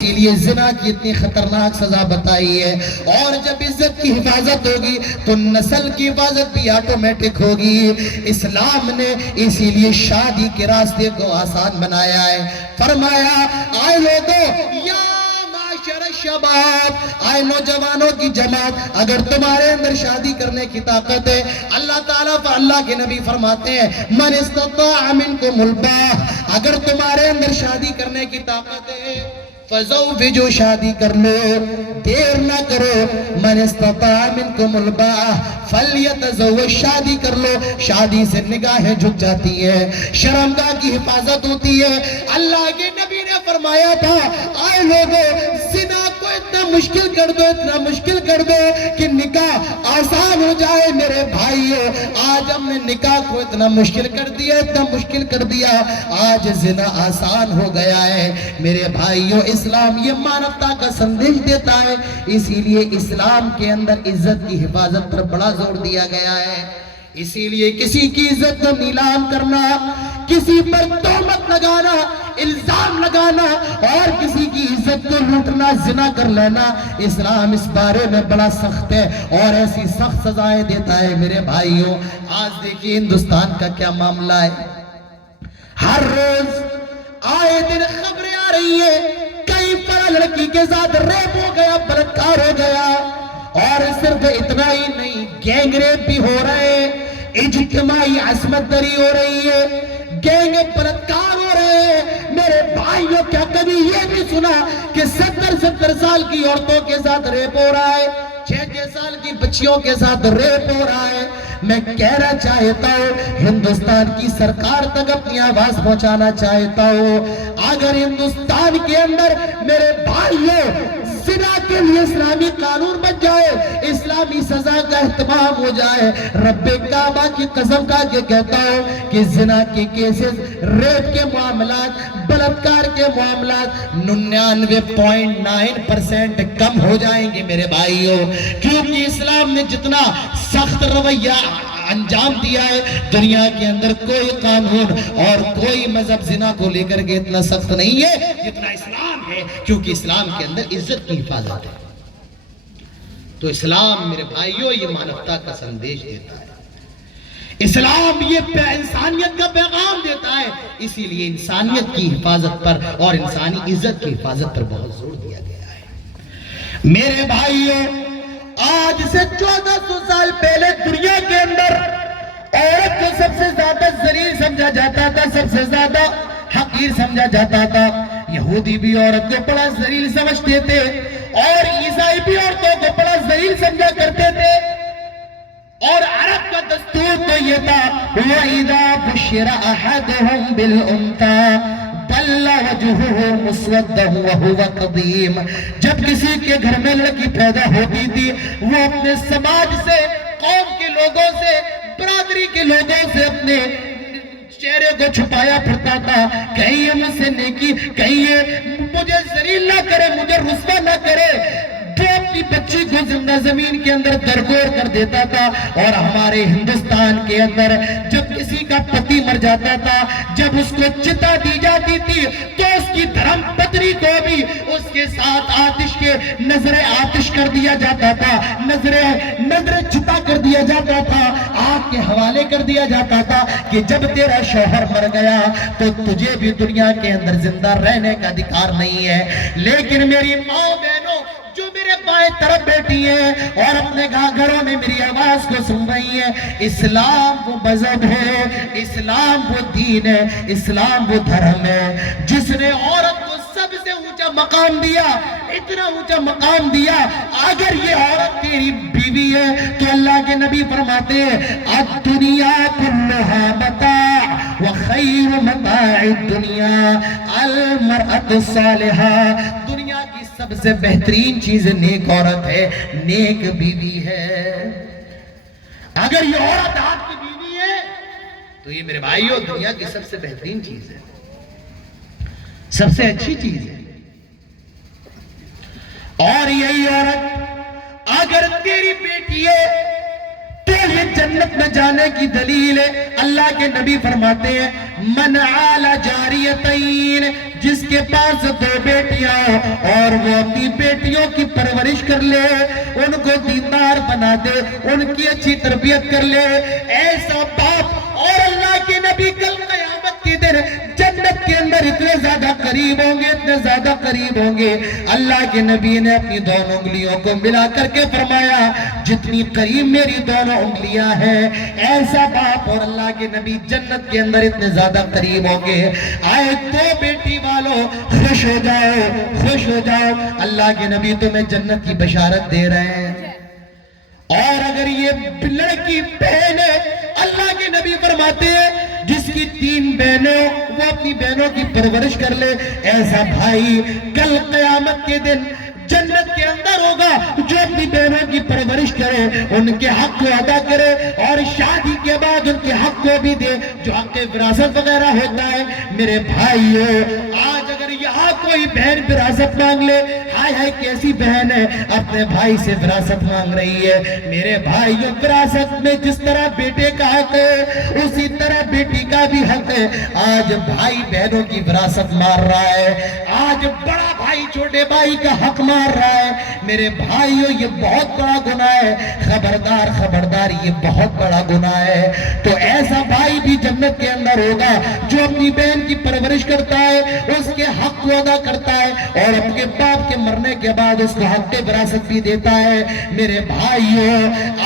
اسی لیے زنا کی اتنی خطرناک سزا بتائی ہے. اور جب عزت کی حفاظت ہوگی تو نسل کی حفاظت بھی آٹومیٹک ہوگی. اسلام نے اسی لیے شادی کے راستے کو آسان بنایا ہے. فرمایا آئے لوگوں یا معاشر الشباب، آئے نوجوانوں کی جماعت، اگر تمہارے اندر شادی کرنے کی طاقت ہے، اللہ تعالیٰ اللہ کے نبی فرماتے ہیں من استطاع منکم الباء، اگر تمہارے اندر شادی کرنے کی طاقت ہے فزوجوا، شادی کر لو، دیر نہ کرو. من استطاع منکم الباء فلیتزوج، شادی کر لو. شادی سے نگاہیں جھک جاتی ہے، شرمگاہ کی حفاظت ہوتی ہے. اللہ کے نبی نے فرمایا تھا آئے لوگوں زنا کو اتنا مشکل کر دو، اتنا مشکل کر دو کہ نکاح آسان ہو جائے. میرے بھائیو آج ہم نے نکاح کو اتنا مشکل کر دیا، اتنا مشکل کر دیا، آج زنا آسان ہو گیا ہے. میرے بھائیو اسلام یہ مانوتا کا سندیش دیتا ہے، اسی لیے اسلام کے اندر عزت کی حفاظت پر بڑا زور دیا گیا ہے. اسی لیے کسی کی عزت کو نیلام کرنا، کسی پر تہمت لگانا، الزام لگانا اور کسی کی عزت کو لوٹنا، زنا کر لینا، اسلام اس بارے میں بڑا سخت ہے اور ایسی سخت سزائیں دیتا ہے. میرے بھائیوں آج دیکھیے ہندوستان کا کیا معاملہ ہے. ہر روز آئے دن خبریں آ رہی ہیں کئی پڑھا لڑکی کے ساتھ ریپ ہو گیا، بلاکار ہو گیا. اور صرف اتنا ہی نہیں، گینگ ریپ بھی ہو رہے ہیں، اجتماعی عصمت دری ہو رہی ہے، گینگ بلاکار ہو رہے ہیں. میرے بھائیوں کیا کبھی یہ بھی سنا کہ 70 سال کی عورتوں کے ساتھ ریپ ہو رہا ہے، 6 سال کی بچیوں کے ساتھ ریپ ہو رہا ہے؟ میں کہنا چاہتا ہوں ہندوستان کی سرکار تک اپنی آواز پہنچانا چاہتا ہوں، اگر ہندوستان کے اندر میرے بھائیوں زنا کے لیے اسلامی قانون بن جائے، اسلامی سزا کا اہتمام ہو جائے، رب کعبہ کی قسم کھا کے کہتا ہوں کہ زنا کے کیسز، ریپ کے معاملات، بلاکار کے معاملات 99.9% کم ہو جائیں گے میرے بھائیوں. کیونکہ اسلام نے جتنا سخت رویہ انجام دیا ہے، دنیا کے اندر کوئی قانون اور کوئی مذہب زنا کو لے کر کے اتنا سخت نہیں ہے جتنا اسلام ہے. کیونکہ اسلام کے اندر عزت کی حفاظت ہے. تو اسلام میرے بھائیوں یہ مانوتا کا سندیش دیتا ہے، اسلام یہ انسانیت کا پیغام دیتا ہے. اسی لیے انسانیت کی حفاظت پر اور انسانی عزت کی حفاظت پر بہت زور دیا گیا ہے. میرے بھائیوں آج سے 1400 سال پہلے دنیا کے اندر عورت کو سب سے زیادہ ذلیل سمجھا جاتا تھا، سب سے زیادہ حقیر سمجھا جاتا تھا. یہودی بھی عورت کو بڑا ذلیل سمجھتے تھے اور عیسائی بھی عورتوں کو بڑا ذلیل سمجھا کرتے تھے. اور عرب کا دستور تو یہ تھا وَإِذَا بُشِّرَ أَحَدُهُمْ بِالْأُنْثَىٰ ظَلَّ وَجْهُهُ مُسْوَدًّا وَهُوَ كَظِيمٌ. جب کسی کے گھر میں لڑکی پیدا ہوتی تھی وہ اپنے سماج سے، قوم کے لوگوں سے، برادری کے لوگوں سے اپنے چہرے کو چھپایا پھرتا تھا. کہیں یہ مجھ سے نیکی، کہیں یہ مجھے ذلیل نہ کرے، مجھے رسوا نہ کرے. وہ اپنی بچی کو زندہ زمین کے اندر درگور کر دیتا تھا. اور ہمارے ہندوستان کے اندر جب کسی کا پتی مر جاتا تھا، جب اس کو چتا دی جاتی تھی تو اس کی دھرم پتنی کو بھی اس کے ساتھ آتش کے نظر آتش کر دیا جاتا تھا، نظر چتا کر دیا جاتا تھا، آگ کے حوالے کر دیا جاتا تھا کہ جب تیرا شوہر مر گیا تو تجھے بھی دنیا کے اندر زندہ رہنے کا ادھیکار نہیں ہے. لیکن میری ماں بہنوں جو میرے بائیں طرف بیٹھی ہیں اور اپنے گھروں میں میری آواز کو سن رہی ہیں، اسلام وہ مذہب ہے، اسلام وہ دین ہے، اسلام وہ دھرم ہے جس نے عورت کو سب سے اونچا مقام دیا، اتنا اونچا مقام دیا. اگر یہ عورت تیری بیوی ہے تو اللہ کے نبی فرماتے ہیں الدنیا کلھا متاع وخیر متاع الدنیا المرأة الصالحہ. دنیا کی سب سے بہترین چیز نیک عورت ہے، نیک بیوی ہے. اگر یہ عورت آپ کی بیوی ہے تو یہ میرے بھائیوں دنیا کی سب سے بہترین چیز ہے، سب سے اچھی چیز ہے. اور یہی عورت اگر تیری بیٹی ہے تو یہ جنت میں جانے کی دلیل ہے. اللہ کے نبی فرماتے ہیں من عال جاریتین, جس کے پاس 2 بیٹیاں اور وہ اپنی بیٹیوں کی پرورش کر لے, ان کو دیندار بنا دے, ان کی اچھی تربیت کر لے, ایسا باپ اور اللہ کے نبی کل قیامت کی دن جنت کے اندر اتنے زیادہ قریب ہوں گے, اتنے زیادہ قریب ہوں گے. اللہ کے نبی نے اپنی دونوں انگلیوں کو ملا کر کے فرمایا جتنی قریب میری دونوں انگلیاں ہیں ایسا باپ اور اللہ کے نبی جنت کے اندر اتنے زیادہ قریب ہوں گے. آئے 2 بیٹی والوں خوش ہو جاؤ, خوش ہو جاؤ, اللہ کے نبی تمہیں جنت کی بشارت دے رہے ہیں. اور اگر یہ لڑکی بہن ہے, اللہ کے نبی فرماتے ہیں جس کی 3 بہنیں وہ اپنی بہنوں کی پرورش کر لے, ایسا بھائی کل قیامت کے دن جنت کے اندر ہوگا جو اپنی بہنوں کی پرورش کرے, ان کے حق کو ادا کرے اور شادی کے بعد ان کے حق کو بھی دے جو حق وراثت وغیرہ ہوتا ہے. میرے بھائیو, آج اگر یہاں کوئی بہن وراثت مانگ لے, ہائے ہائے کیسی بہن ہے اپنے بھائی سے وراثت مانگ رہی ہے. میرے بھائیو, وراثت میں جس طرح بیٹے کا حق ہے اسی طرح بیٹی کا بھی حق ہے. آج بھائی بہنوں کی وراثت مار رہا ہے, آج بڑا بھائی چھوٹے بھائی کا حق مار رہا ہے. میرے بھائیو, یہ بہت بڑا گناہ ہے, خبردار خبردار, یہ بہت بڑا گناہ ہے. تو ایسا بھائی بھی جنت کے اندر ہوگا جو اپنی بہن کی پرورش کرتا ہے, اس کے حق کو ادا کرتا ہے اور اپنے باپ کے مرنے کے بعد اس کو حق وراثت بھی دیتا ہے. میرے بھائیو,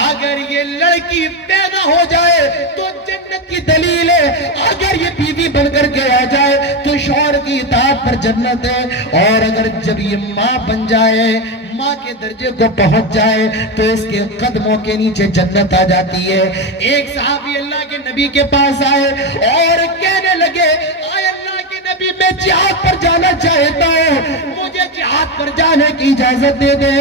اگر یہ لڑکی پیدا ہو جائے تو جنت کی دلیل ہے, اگر یہ بیوی بن کر کے آ جائے تو شوہر کی اطاعت پر جنت ہے, اور اگر جب یہ ماں بن جائے, ماں کے درجے کو پہنچ جائے تو اس کے قدموں کے نیچے جنت آ جاتی ہے. ایک صحابی اللہ کے نبی کے پاس آئے اور کہنے لگے آئے اللہ کے نبی, میں جہاد پر جانا چاہتا ہوں, مجھے جہاد پر جانے کی اجازت دے دے.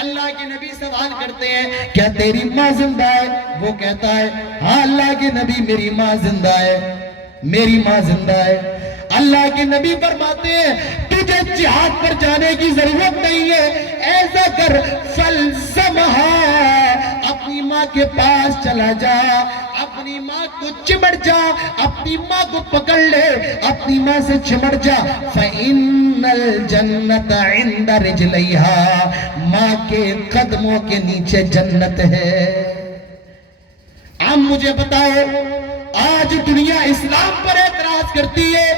اللہ کے نبی سوال کرتے ہیں کیا تیری ماں زندہ ہے؟ وہ کہتا ہے ہاں اللہ کے نبی میری ماں زندہ ہے, میری ماں زندہ ہے. اللہ کے نبی فرماتے ہیں تجھے جہاد پر جانے کی ضرورت نہیں ہے, ایسا کر فلزمہا, اپنی ماں کے پاس چلا جا, اپنی ماں کو چمٹ جا, اپنی ماں کو پکڑ لے, اپنی ماں سے چمٹ جا. فَإِنَّ الْجَنَّةَ عِنْدَ رِجْلَيْهَا, ماں کے قدموں کے نیچے جنت ہے. اب مجھے بتاؤ, آج دنیا اسلام پر اعتراض کرتی ہے,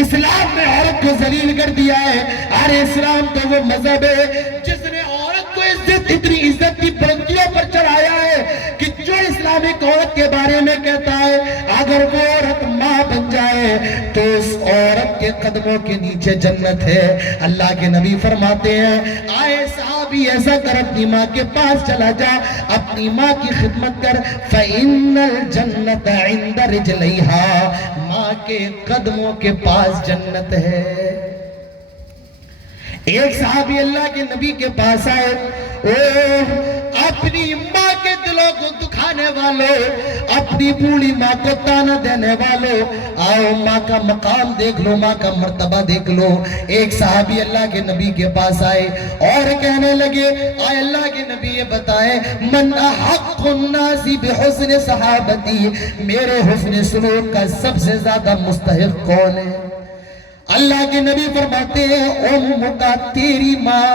اسلام نے عورت کو ذلیل کر دیا ہے. ارے اسلام تو وہ مذہب ہے جس نے عورت کو عزت, اتنی عزت کی بلندیوں پر چڑھایا ہے کہ جو اسلامک عورت کے بارے میں کہتا ہے اگر وہ عورت ماں بن جائے تو اس عورت کے قدموں کے نیچے جنت ہے. اللہ کے نبی فرماتے ہیں آئے صحابی ایسا کر, اپنی ماں کے پاس چلا جا, اپنی ماں کی خدمت کر. فَإِنَّ الْجَنَّةَ عِنْدَ رِجْلَيْهَا, ماں کے قدموں کے پاس جنت ہے. ایک صحابی اللہ کے نبی کے پاس آئے, اپنی ماں کے دلوں کو دکھانے والوں, اپنی بوڑھی ماں کو تانا دینے والوں, آؤ ماں کا مقام دیکھ لو, ماں کا مرتبہ دیکھ لو. ایک صحابی اللہ کے نبی کے پاس آئے اور کہنے لگے آئے اللہ کے نبی یہ بتائیں من احق الناس بحسن صحابتی, میرے حسن سلوک کا سب سے زیادہ مستحق کون ہے؟ اللہ کے نبی فرماتے ہیں امکا, تیری ماں,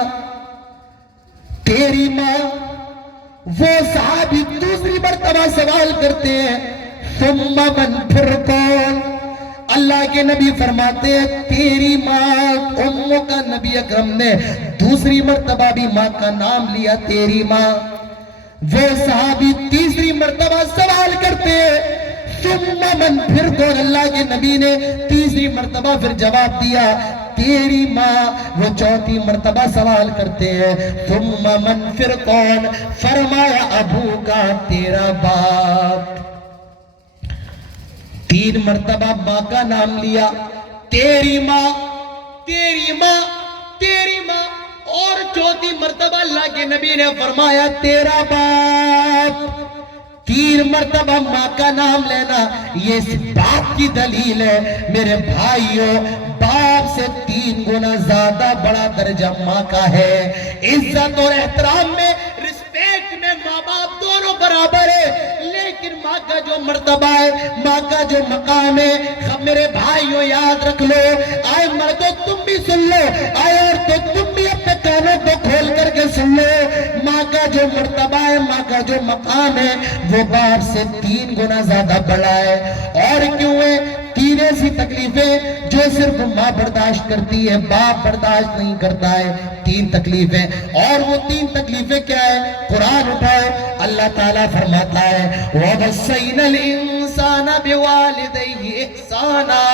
تیری ماں. وہ صحابی دوسری مرتبہ سوال کرتے ہیں ثم من, پھر کون؟ اللہ کے نبی فرماتے ہیں تیری ماں. امکا, نبی اکرم نے دوسری مرتبہ بھی ماں کا نام لیا, تیری ماں. وہ صحابی تیسری مرتبہ سوال کرتے ہیں ثم من, پھر کون؟ اللہ کے نبی نے تیسری مرتبہ پھر جواب دیا تیری ماں. وہ چوتھی مرتبہ سوال کرتے ہیں ثم من, پھر کون؟ فرمایا ابو کا, تیرا باپ. 3 مرتبہ ماں کا نام لیا, تیری ماں, تیری ماں, تیری ماں. اور چوتھی مرتبہ اللہ کے نبی نے فرمایا تیرا باپ. 3 مرتبہ ماں کا نام لینا یہ اس باپ کی دلیل ہے. میرے بھائیوں, باپ سے 3 گنا زیادہ بڑا درجہ ماں کا ہے. عزت اور احترام میں, رسپیکٹ میں ماں باپ دونوں برابر برابر ہے، لیکن ماں کا جو مرتبہ ہے، ماں کا جو مقام ہے، میرے بھائیوں یاد رکھ لو، آئے مردوں تم بھی سن لو، آئے عورتوں تم بھی اپنے کانوں کو کھول کر کے سن لو، ماں کا جو مرتبہ ہے، ماں کا جو مقام ہے، وہ باپ سے 3 گنا زیادہ بڑا ہے۔ اور کیوں ہے؟ 3 ایسی تکلیفیں جو صرف ماں برداشت کرتی ہے، باپ برداشت نہیں کرتا ہے۔ 3 تکلیفیں، اور وہ 3 تکلیفیں کیا ہے؟ قرآن اٹھاؤ، اللہ تعالیٰ فرماتا ہے وَوَصَّيْنَا الْإِنسَانَ بِوَالِدَيْهِ إِحْسَانًا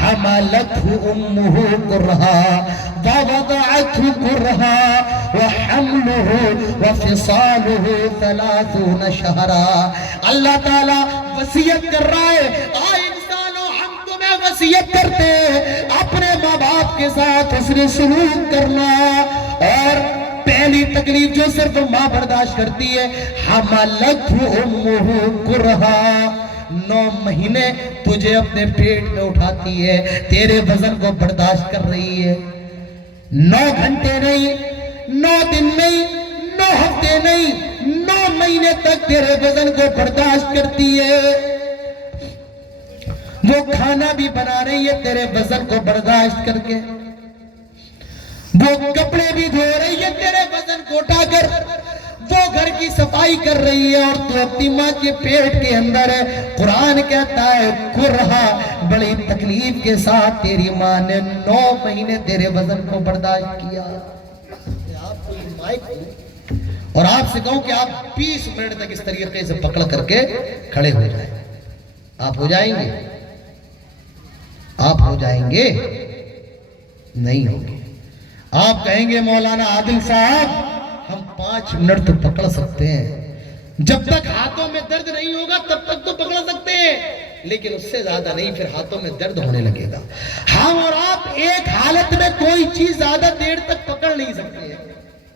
حَمَلَتْهُ أُمُّهُ كُرْهًا وَوَضَعَتْهُ كُرْهًا وَحَمْلُهُ وَفِصَالُهُ 30 شهرًا۔ اللہ تعالیٰ وصیت کر رہا ہے، آئے وصیت کرتے اپنے ماں باپ کے ساتھ حسن سلوک کرنا، اور پہلی تکلیف جو صرف ماں برداشت کرتی ہے، حملتہ امہ کرہا، 9 مہینے تجھے اپنے پیٹ میں اٹھاتی ہے، تیرے وزن کو برداشت کر رہی ہے، 9 گھنٹے نہیں، 9 دن نہیں، 9 ہفتے نہیں، 9 مہینے تک تیرے وزن کو برداشت کرتی ہے، وہ کھانا بھی بنا رہی ہے تیرے وزن کو برداشت کر کے، وہ کپڑے بھی دھو رہی ہے تیرے وزن کو اٹھا کر، وہ گھر کی صفائی کر رہی ہے، اور تو اپنی ماں کے پیٹ کے اندر ہے۔ قرآن کہتا ہے کرہا، بڑی تکلیف کے ساتھ تیری ماں نے 9 مہینے تیرے وزن کو برداشت کیا۔ آپ کو مائک اور آپ سے کہوں کہ آپ 20 منٹ تک اس طریقے سے پکڑ کر کے کھڑے ہو جائیں، آپ ہو جائیں گے؟ آپ ہو جائیں گے؟ نہیں ہوں گے۔ آپ کہیں گے مولانا عادل صاحب ہم 5 منٹ تو پکڑ سکتے ہیں، جب تک ہاتھوں میں درد نہیں ہوگا تب تک تو پکڑ سکتے ہیں، لیکن اس سے زیادہ نہیں، پھر ہاتھوں میں درد ہونے لگے گا۔ ہم اور آپ ایک حالت میں کوئی چیز زیادہ دیر تک پکڑ نہیں سکتے ہیں،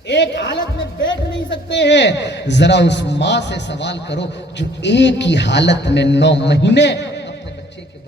ایک حالت میں بیٹھ نہیں سکتے ہیں۔ ذرا اس ماں سے سوال کرو جو ایک ہی حالت میں 9 مہینے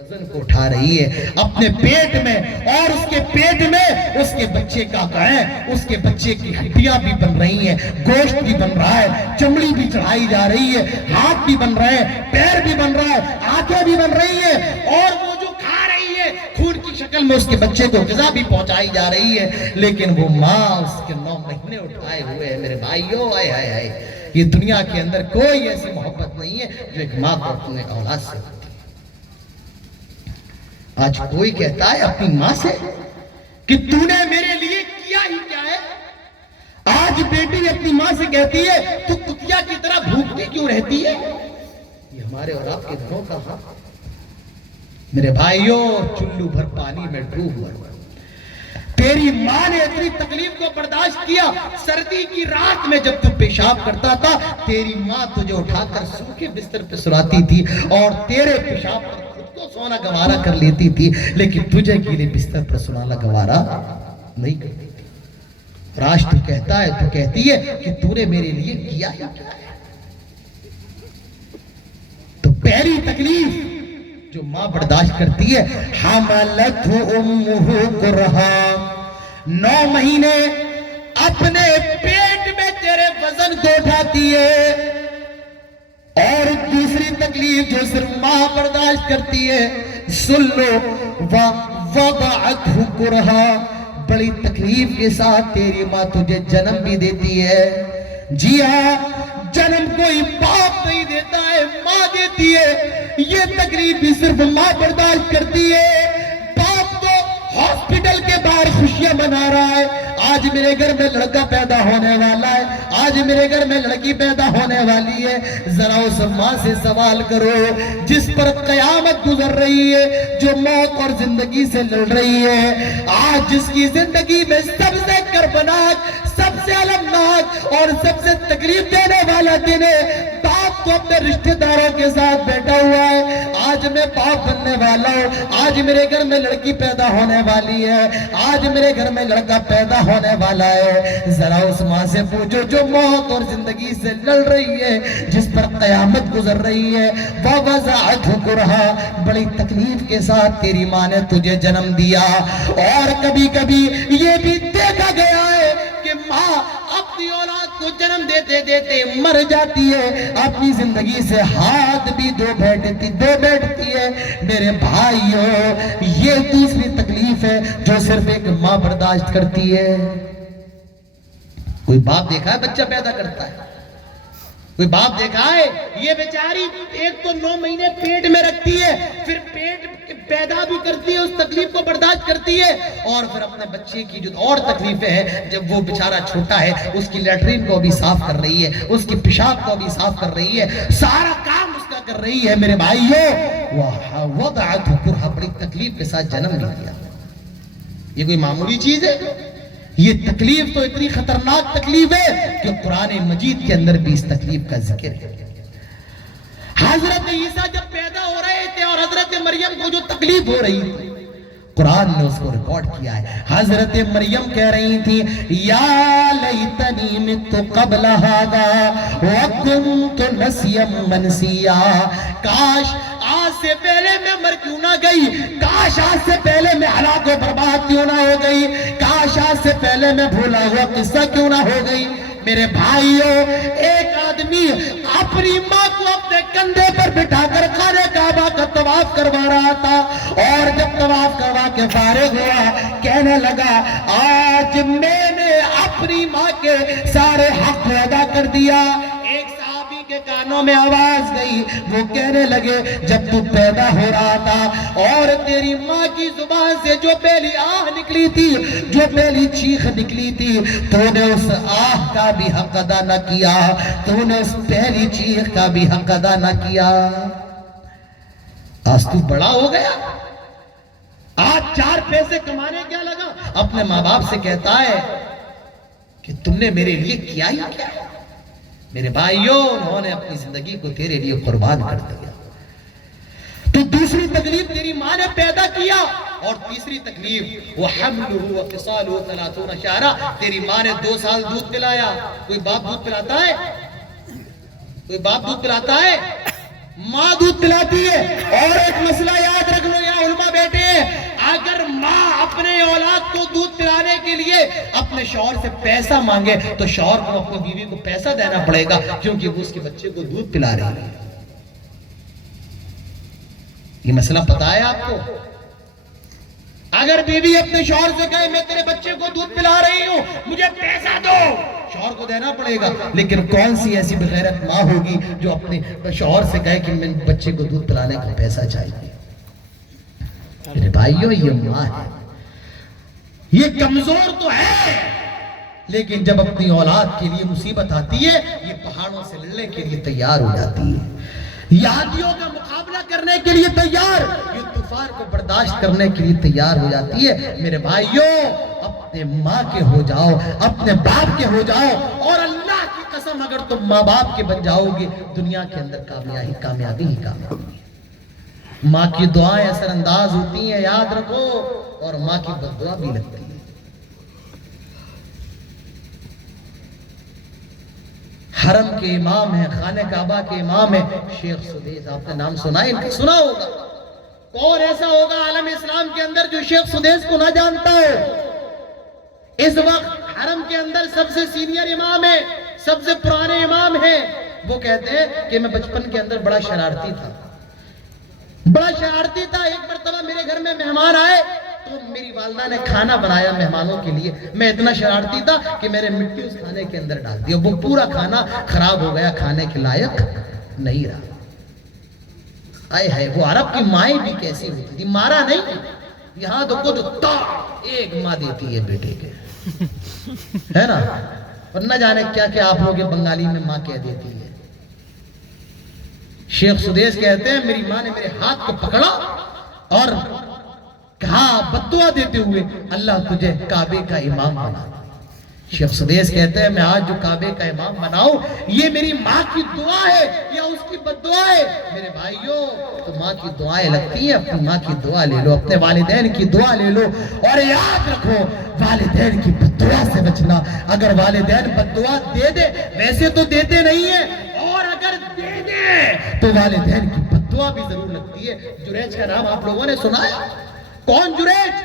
وزن کو اٹھا رہی ہے اپنے پیٹ میں، اور اس کے پیٹ میں اس کے بچے کا گائیں، اس کے بچے کی ہڈیاں بھی بن رہی ہیں، گوشت بھی بن رہا ہے، چمڑی بھی چڑھائی جا رہی ہے، ہاتھ بھی بن رہے ہیں، پیر بھی بن رہا ہے، آنکھیں بھی بن رہی ہیں، اور وہ جو کھا رہی ہے خون کی شکل میں اس کے بچے کو غذا بھی پہنچائی جا رہی ہے، لیکن وہ ماں اس کے 9 مہینے اٹھائے ہوئے ہیں۔ میرے بھائیو، آئے آئے آئے، یہ دنیا کے اندر کوئی ایسی محبت نہیں ہے جو ایک ماں کو اپنے اولاد سے ہوتی ہے۔ آج کوئی کہتا ہے اپنی ماں سے کہ تو نے میرے لیے کیا ہی کیا ہے؟ آج بیٹی اپنی ماں سے کہتی ہے تو کتیا کی طرح بھوکتی کیوں رہتی ہے؟ یہ ہمارے اور آپ کے گھروں کا حق۔ میرے بھائیوں، چلو بھر پانی میں ڈوب مر، تیری ماں نے اتنی تکلیف کو برداشت کیا، سردی کی رات میں جب تو پیشاب کرتا تھا تیری ماں تجھے اٹھا کر سوکھے بستر پہ سلاتی تھی، اور تیرے پیشاب پر تو سونا گوارا کر لیتی تھی، لیکن تجھے گیلے بستر پر سونا گوارا نہیں کرتی تھی۔ اور آج تو کہتا ہے، تو کہتی ہے کہ تو نے میرے لیے کیا ہی کیا ہے؟ تو پہلی تکلیف جو ماں برداشت کرتی ہے، حملتہ امہ کرہا، 9 مہینے اپنے پیٹ میں تیرے وزن کو اٹھاتی ہے۔ اور دوسری تکلیف جو صرف ماں برداشت کرتی ہے، سن لو، وَوَضَعَتْهُ كُرْهًا، بڑی تکلیف کے ساتھ تیری ماں تجھے جنم بھی دیتی ہے۔ جی ہاں، جنم کوئی باپ نہیں دیتا ہے، ماں دیتی ہے۔ یہ تکلیف بھی صرف ماں برداشت کرتی ہے۔ باپ تو ہاسپٹل کے باہر خوشیاں منا رہا ہے، آج میرے گھر میں لڑکا پیدا ہونے والا ہے، آج میرے گھر میں لڑکی پیدا ہونے والی ہے۔ ذرا اس ماں سے سوال کرو جس پر قیامت گزر رہی ہے، جو موت اور زندگی سے لڑ رہی ہے، آج جس کی زندگی میں سب سے کربناک، سب سے المناک اور سب سے تکلیف دینے والا دن ہے۔ باپ تو اپنے رشتہ داروں کے ساتھ بیٹھا ہوا ہے، آج میں باپ بننے والا ہوں، آج میرے گھر میں لڑکی پیدا ہونے والی ہے، آج میرے گھر میں لڑکا پیدا ہونے والا ہے۔ ذرا اس ماں سے پوچھو جو موت اور زندگی سے لڑ رہی ہے، جس پر قیامت گزر رہی ہے، وَوَضَعَتْهُ كُرْهًا، بڑی تکلیف کے ساتھ تیری ماں نے تجھے جنم دیا۔ اور کبھی کبھی یہ بھی دیکھا گیا ہے کہ ماں اپنی اولاد کو کو جنم دیتے دیتے مر جاتی ہے, اپنی زندگی سے ہاتھ بھی دو بیٹھتی ہے. میرے بھائیوں, یہ دوسری تکلیف ہے جو صرف ایک ماں برداشت کرتی ہے. کوئی باپ دیکھا ہے بچہ پیدا کرتا ہے؟ کوئی باپ دیکھا ہے؟ یہ بیچاری ایک تو 9 مہینے پیٹ میں رکھتی ہے, پھر پیٹ پیدا بھی کرتی ہے, اس تکلیف کو برداشت کرتی ہے, اور پھر اپنے بچے کی جو اور تکلیفیں ہیں, جب وہ بیچارہ چھوٹا ہے اس کی لیٹرین کو بھی صاف کر رہی ہے, اس کی پیشاب کو بھی صاف کر رہی ہے, سارا کام اس کا کر رہی ہے. میرے بھائیو, وضعته کرہا, بڑی تکلیف کے ساتھ جنم لیا. یہ کوئی معمولی چیز ہے؟ یہ تکلیف تو اتنی خطرناک تکلیف ہے کہ قرآن مجید کے اندر بھی اس تکلیف کا ذکر ہے. حضرت عیسیٰ جب پیدا ہو رہے تھے اور حضرت مریم کو جو تکلیف ہو رہی تھی, قرآن نے اس کو ریکارڈ کیا ہے. حضرت مریم کہہ رہی تھی, یا لیتنی مت قبل ھذا وکنت نسیا منسیا, کاش آج سے پہلے میں مر کیوں نہ گئی, کاش آج سے پہلے میں ہلاک و برباد کیوں نہ ہو گئی, کاش آج سے پہلے میں بھولا ہوا قصہ کیوں نہ ہو گئی. میرے بھائیوں, ایک آدمی اپنی ماں کو اپنے کندھے پر بٹھا کر خانہ کعبہ کا طواف کروا رہا تھا, اور جب طواف کروا کے فارغ ہوا, کہنے لگا, آج میں نے اپنی ماں کے سارے حق ادا کر دیا. ایک صحابی کے کانوں میں آواز گئی, وہ کہنے لگے, جب تو پیدا ہو رہا تھا اور تیری ماں کی زبان سے جو پہلی آہ نکلی تھی, جو پہلی چیخ نکلی تھی, تو نے اس آہ کا بھی حق ادا نہ کیا, تو نے اس پہلی چیخ کا بھی حق ادا نہ کیا. آج تو بڑا ہو گیا, آج 4 پیسے کمانے کیا لگا, اپنے ماں باپ سے کہتا ہے کہ تم نے میرے لیے کیا ہی کیا. میرے بھائیوں, انہوں نے اپنی زندگی کو تیرے لیے قربان کر دیا. تو دوسری تکلیف تیری ماں نے پیدا کیا, اور تیسری تکلیف وَحَمْلُهُ وَفِصَالُهُ 30 شہرا, تیری ماں نے 2 سال دودھ پلایا. کوئی باپ دودھ پلاتا ہے؟ کوئی باپ دودھ پلاتا ہے؟ ماں دودھ پلاتی ہے. اور ایک مسئلہ یاد رکھ لو یا علماء بیٹے, اگر ماں اپنے اولاد کو دودھ پلانے کے لیے اپنے شوہر سے پیسہ مانگے تو شوہر کو اپنی بیوی کو پیسہ دینا پڑے گا, کیونکہ وہ اس کے بچے کو دودھ پلا رہی ہے. یہ مسئلہ پتا ہے آپ کو؟ اگر بیوی اپنے شوہر سے کہے, میں تیرے بچے کو دودھ پلا رہی ہوں, مجھے پیسہ دو, شوہر کو دینا پڑے گا. لیکن کون سی ایسی بغیرت ماں ہوگی جو اپنے شوہر سے کہے کہ میں بچے کو دودھ پلانے کا پیسہ چاہیے؟ میرے بھائیوں, یہ ماں ہے, یہ کمزور تو ہے, لیکن جب اپنی اولاد کے لیے مصیبت آتی ہے, یہ پہاڑوں سے لڑنے کے لیے تیار ہو جاتی ہے, یادیوں کا مقابلہ کرنے کے لیے تیار, یہ طوفان کو برداشت کرنے کے لیے تیار ہو جاتی ہے. میرے بھائیوں, اپنے ماں کے ہو جاؤ, اپنے باپ کے ہو جاؤ, اور اللہ کی قسم اگر تم ماں باپ کے بن جاؤ گے, دنیا کے اندر کامیابی ہی کامیابی. ماں کی دعائیں اثر انداز ہوتی ہیں, یاد رکھو, اور ماں کی بددعا بھی لگتی ہے. حرم کے امام ہیں, خانہ کعبہ کے امام ہیں شیخ سدیس. آپ نے نام سنا ہے, ان کا سنا ہوگا. کون ایسا ہوگا عالم اسلام کے اندر جو شیخ سدیس کو نہ جانتا ہو؟ اس وقت حرم کے اندر سب سے سینئر امام ہے, سب سے پرانے امام ہیں. وہ کہتے ہیں کہ میں بچپن کے اندر بڑا شرارتی تھا. ایک مرتبہ میرے گھر میں مہمان آئے تو میری والدہ نے کھانا بنایا مہمانوں کے لیے. میں اتنا شرارتی تھا کہ میں نے مٹی اس کھانے کے اندر ڈال دیا. وہ پورا کھانا خراب ہو گیا, کھانے کے لائق نہیں رہا. آئے ہے, وہ عرب کی مائیں بھی کیسی ہوتی تھی, مارا نہیں. یہاں تو کچھ ایک ماں دیتی ہے بیٹے کے, ہے نا, اور نہ جانے کیا کہ آپ لوگ بنگالی میں ماں کہہ دیتی ہے. شیخ سدیس کہتے ہیں میری ماں نے میرے ہاتھ کو پکڑا اور کہا بددعا دیتے ہوئے, اللہ تجھے کعبے کا امام بنا. شیخ سدیس کہتے ہیں میں آج جو کعبے کا امام بناؤں, یہ میری ماں کی دعا ہے یا اس کی بددعا ہے؟ میرے بھائیوں, تو ماں کی دعائیں لگتی ہیں, اپنی ماں کی دعا لے لو, اپنے والدین کی دعا لے لو, اور یاد رکھو والدین کی بددعا سے بچنا. اگر والدین بددعا دے دے, ویسے تو دیتے نہیں ہیں, اور اگر دے دے تو والدین کی بددعا بھی ضرور لگتی ہے. جریج کا نام آپ لوگوں نے سنا ہے؟ کون جریج؟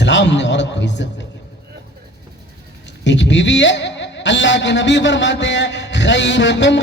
اسلام نے عورت کو عزت دی. ایک بیوی ہے, اللہ کے نبی فرماتے ہیں خیرکم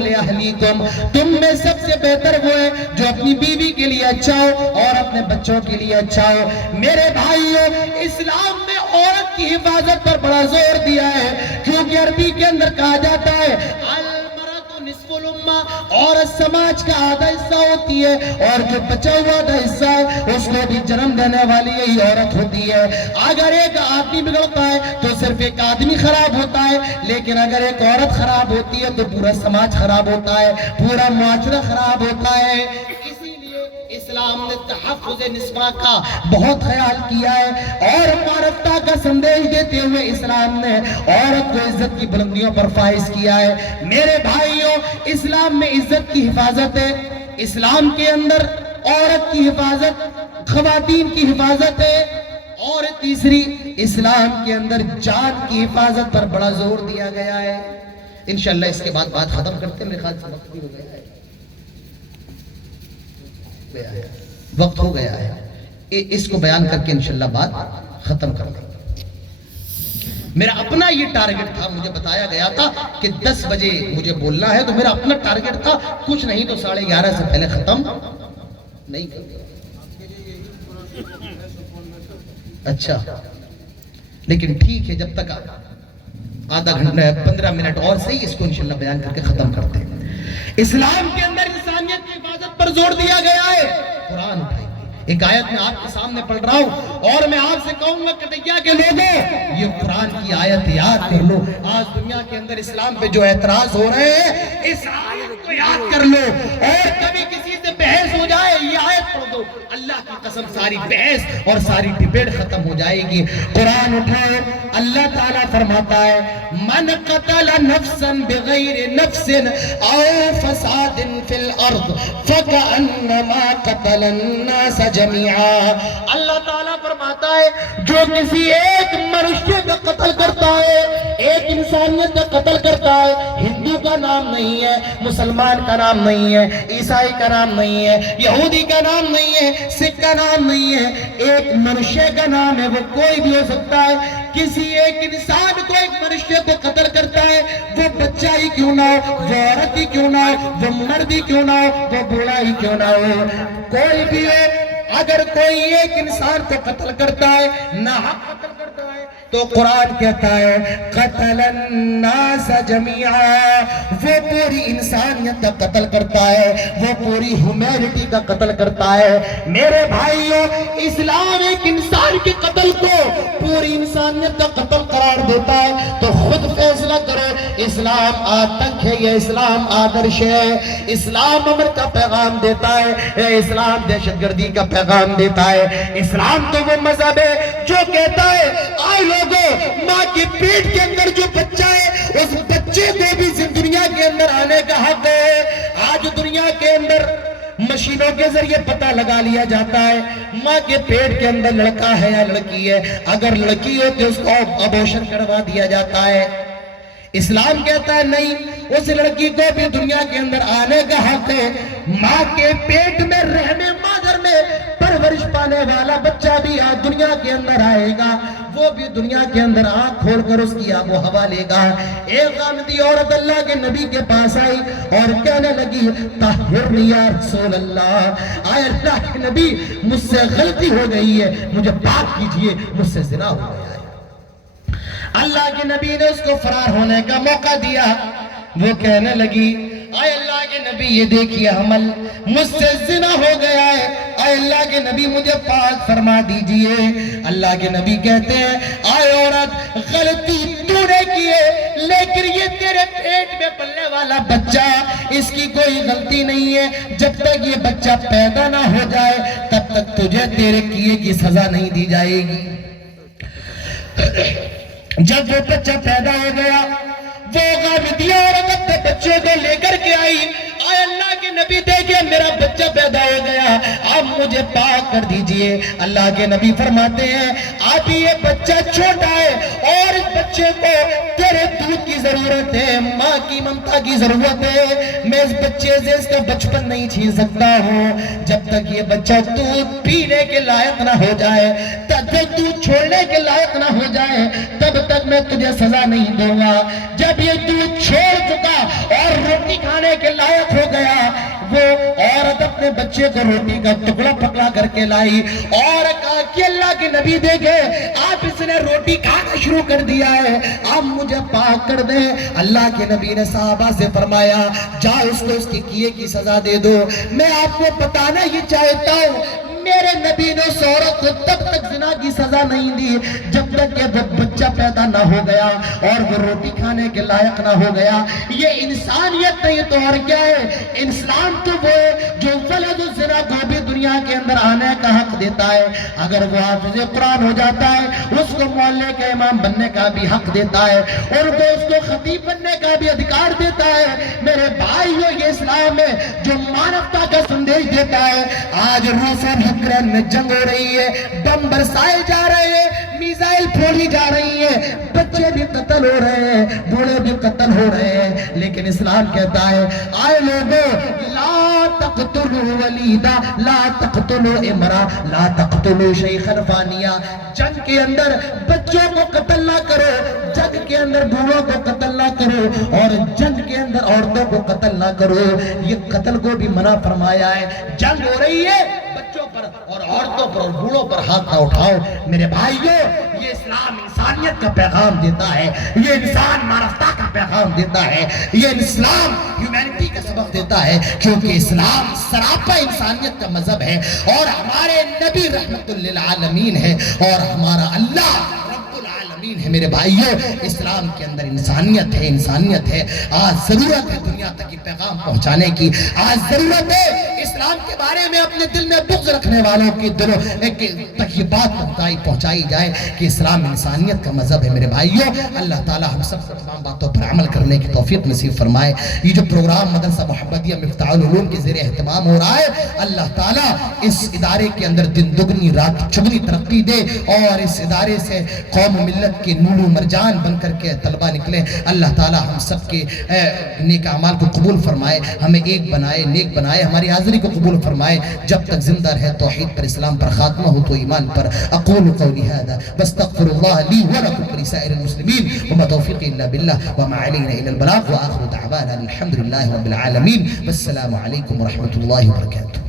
لأہلیکم, تم میں سب سے بہتر وہ ہے جو اپنی بیوی کے لیے اچھا ہو اور اپنے بچوں کے لیے اچھا ہو. میرے بھائیوں, اسلام نے عورت کی حفاظت پر بڑا زور دیا ہے, کیونکہ عربی کے اندر کہا جاتا ہے المرأۃ نصف الامہ, عورت سماج کا آدھا حصہ ہوتی ہے, اور جو بچا ہوا آدھا حصہ ہے اس کو بھی جنم دینے والی یہی عورت ہوتی ہے. اگر ایک آدمی بگڑتا ہے تو صرف ایک آدمی خراب ہوتا ہے, لیکن اگر ایک عورت خراب ہوتی ہے تو پورا سماج خراب ہوتا ہے, پورا معاشرہ خراب ہوتا ہے. اسی لیے اسلام نے تحفظ نسواں کا بہت خیال کیا ہے, اور معرفتہ کا سندیش دیتے ہوئے اسلام نے عورت کو عزت کی بلندیوں پر فائز کیا ہے. میرے بھائیوں, اسلام میں عزت کی حفاظت ہے, اسلام کے اندر عورت کی حفاظت, خواتین کی حفاظت ہے, اور تیسری اسلام کے اندر جان کی حفاظت پر بڑا زور دیا گیا ہے. انشاءاللہ اس کے بعد بات ختم کرتے ہیں, میرے خیال سے وقت بھی ہو گیا ہے, وقت ہو گیا ہے, اس کو بیان کر کے انشاءاللہ بات ختم کر دیں. میرا اپنا یہ ٹارگٹ تھا, مجھے بتایا گیا تھا کہ 10 بجے مجھے بولنا ہے, تو میرا اپنا ٹارگٹ تھا کچھ نہیں تو 11:30 سے پہلے ختم نہیں کر. اچھا, لیکن ٹھیک ہے, جب تک آدھا گھنٹہ 15 منٹ اور صحیح, اس کو انشاءاللہ بیان کر کے ختم کرتے ہیں. اسلام کے اندر انسانیت کی حفاظت پر زور دیا گیا ہے. قرآن اٹھائیے, ایک آیت میں آپ کے سامنے پڑھ رہا ہوں, اور میں آپ سے کہوں گا قطعیہ کے لوگوں, یہ قرآن کی آیت یاد کر لو. آج دنیا کے اندر اسلام پہ جو اعتراض ہو رہے ہیں, اس آیت کو یاد کر لو, اور کبھی کسی سے بحث ہو جائے یہ آیت پڑھ دو, اللہ کی قسم ساری بحث اور ساری ڈیبیٹ ختم ہو جائے گی. قرآن اٹھائے, اللہ تعالیٰ فرماتا ہے من قتل نفسا بغیر نفس او فساد فی الارض فکأنما قتل الناس جميعا. اللہ تعالیٰ فرماتا ہے جو کسی ایک منشیہ کا قتل کرتا ہے, ایک انسانیت کا قتل کرتا ہے, ہندو کا نام نہیں ہے, مسلمان کا نام نہیں ہے, عیسائی کا نام نہیں ہے, یہودی کا نام نہیں ہے, سکھ کا نام نہیں ہے, ایک منشیہ کا نام ہے, وہ کوئی بھی ہو سکتا ہے. کسی ایک انسان کو, ایک منشیہ کو قتل کرتا ہے, وہ بچہ ہی کیوں نہ ہو, وہ عورت ہی کیوں نہ ہو, وہ مرد ہی کیوں نہ ہو, وہ بوڑھا ہی کیوں نہ ہو, کوئی بھی ہے, اگر کوئی ایک انسان کو قتل کرتا ہے, ناحق قتل کرتا ہے, تو قرآن کہتا ہے قتل الناس جميعا, وہ پوری انسانیت کا قتل کرتا ہے, وہ پوری ہیومینٹی کا قتل کرتا ہے. میرے بھائیوں, اسلام ایک انسان کے قتل کو پوری انسانیت کا قتل قرار دیتا ہے, تو خود فیصلہ کرو, اسلام آتنک ہے یا اسلام آدرش ہے. اسلام امن کا پیغام دیتا ہے, اسلام دہشت گردی کا پیغام دیتا ہے. اسلام تو وہ مذہب ہے جو کہتا ہے آئے لوگوں, ماں کے پیٹ کے اندر جو بچہ ہے اس بچے کو بھی دنیا کے اندر آنے کا حق ہے. آج دنیا کے اندر مشینوں کے ذریعے پتہ لگا لیا جاتا ہے ماں کے پیٹ کے اندر لڑکا ہے یا لڑکی ہے, اگر لڑکی ہو تو اس کو ابورشن کروا دیا جاتا ہے. اسلام کہتا ہے نہیں, اس لڑکی کو بھی دنیا کے اندر آنے کا حق ہے. ماں کے پیٹ میں رہنے مادر میں پرورش پانے والا بچہ بھی آج دنیا کے اندر آئے گا, وہ بھی دنیا کے اندر آنکھ کھول کر اس کی آب و ہوا لے گا. ایک غامدی عورت اللہ کے نبی کے پاس آئی اور کہنے لگی طہرنی یا رسول اللہ, آئے اللہ کے نبی مجھ سے غلطی ہو گئی ہے, مجھے پاک کیجئے, مجھ سے زنا ہو گیا ہے. اللہ کے نبی نے اس کو فرار ہونے کا موقع دیا. وہ کہنے لگی اے اللہ کے نبی یہ دیکھیے عمل, مجھ سے زنا ہو گیا ہے, اے اللہ کے نبی مجھے پاک فرما دیجئے. اللہ کے نبی کہتے ہیں اے عورت غلطی تو نے کی ہے, لیکن یہ تیرے پیٹ میں پلنے والا بچہ, اس کی کوئی غلطی نہیں ہے. جب تک یہ بچہ پیدا نہ ہو جائے تب تک تجھے تیرے کیے کی سزا نہیں دی جائے گی. جب وہ بچہ پیدا ہو گیا, وہ غامدی عورت اپنے بچے کو لے کر کے آئی. اے اللہ کے نبی دیکھے میرا بچہ پیدا ہو گیا، اب مجھے پاک کر دیجئے۔ اللہ کے نبی فرماتے ہیں ابھی یہ بچہ چھوٹا ہے اور اس بچے کو تیرے دودھ کی ضرورت ہے، ماں کی ممتا کی ضرورت ہے، میں اس بچے سے اس کا بچپن نہیں چھین سکتا ہوں، جب تک یہ بچہ دودھ پینے کے لائق نہ ہو جائے، تب تک دودھ چھوڑنے کے لائق نہ ہو جائے، تب تک میں تجھے سزا نہیں دوں گا۔ جب یہ دودھ چھوڑ چکا اور روٹی کھانے کے لائق ہو گیا، وہ عورت اپنے بچے کو روٹی کا ٹکڑا پکڑا کر کے لائی اور کہا کہ اللہ کے نبی دیکھے آپ اس نے روٹی کھانا شروع کر دیا ہے، آپ مجھے پاک کر دیں۔ اللہ کے نبی نے صحابہ سے فرمایا جاؤ اس کو اس کے کیے کی سزا دے دو۔ میں آپ کو بتانا یہ چاہتا ہوں میرے نبی نے اس عورت کو تب تک زنا کی سزا نہیں دی جب تک کہ وہ بچہ پیدا نہ ہو گیا اور وہ روٹی کھانے کے لائق نہ ہو گیا۔ یہ انسانیت نہیں تو اور کیا ہے؟ اسلام تو وہ ہے جو ولد الزنا کو بھی دنیا کے اندر آنے کا حق دیتا ہے، اگر وہ حافظ قرآن ہو جاتا ہے اس کو محلے کے امام بننے کا بھی حق دیتا ہے اور وہ اس کو خطیب بننے کا بھی ادھکار دیتا ہے۔ میرے بھائیو یہ اسلام ہے جو مانوتا کا سندیش دیتا ہے۔ آج روس اور یوکرین میں جنگ ہو رہی ہے، بم برسائے جا رہے ہیں، میزائل پھوڑی جا رہی ہیں، بچے بھی قتل ہو رہے ہیں، بوڑھے بھی قتل ہو رہے ہیں، لیکن اسلام کہتا ہے آئے لوگوں لا تقتلوا ولیدا لا تقتلوا امرا لا تقتلوا شیخا فانیا۔ جنگ کے اندر بچوں کو قتل نہ کرو، جنگ کے اندر بوڑھوں کو قتل نہ کرو اور جنگ کے اندر عورتوں کو قتل نہ کرو۔ یہ قتل کو بھی منع فرمایا ہے۔ جنگ ہو رہی ہے، بچوں پر اور عورتوں پر اور بوڑھوں پر ہاتھ نہ اٹھاؤ۔ میرے بھائیو یہ اسلام انسانیت کا پیغام دیتا ہے، یہ انسان مانوتا کا پیغام دیتا ہے، یہ اسلام ہیومینٹی کا سبق دیتا ہے، کیونکہ اسلام سراپا انسانیت کا مذہب ہے اور ہمارے نبی رحمت للعالمین ہے اور ہمارا اللہ رب العالمین ہے۔ میرے بھائیو اسلام کے اندر انسانیت ہے، انسانیت ہے۔ آج ضرورت ہے دنیا تک یہ پیغام پہنچانے کی، آج ضرورت ہے اسلام کے بارے میں اپنے دل میں بغض رکھنے والوں کی دلوں تک یہ بات پہنچائی جائے کہ اسلام انسانیت کا مذہب ہے۔ میرے بھائیو اللہ تعالی ہم سب کو تمام باتوں پر عمل کرنے کی توفیق نصیب فرمائے۔ یہ جو پروگرام مدرسہ محمدیہ مفتاح العلوم کے زیر اہتمام ہو رہا ہے، اللہ تعالی اس ادارے کے اندر دن دگنی رات چگنی ترقی دے اور اس ادارے سے قوم و ملت کے نور و مرجان بن کر کے طلبہ نکلے۔ اللہ تعالی ہم سب کے نیک اعمال کو قبول فرمائے، ہمیں ایک بنائے، نیک بنائے، ہماری حاضری کو قبول فرمائے۔ جب تک زندہ رہے توحید پر، اسلام پر، خاتمہ ہو تو ایمان پر۔ اقول قولی هذا واستغفر الله لي ولكم ولسائر المسلمين وما توفيقي الا بالله وما علينا الا البلاغ واخر دعوانا الحمد لله رب العالمين والسلام عليكم ورحمة الله وبركاته۔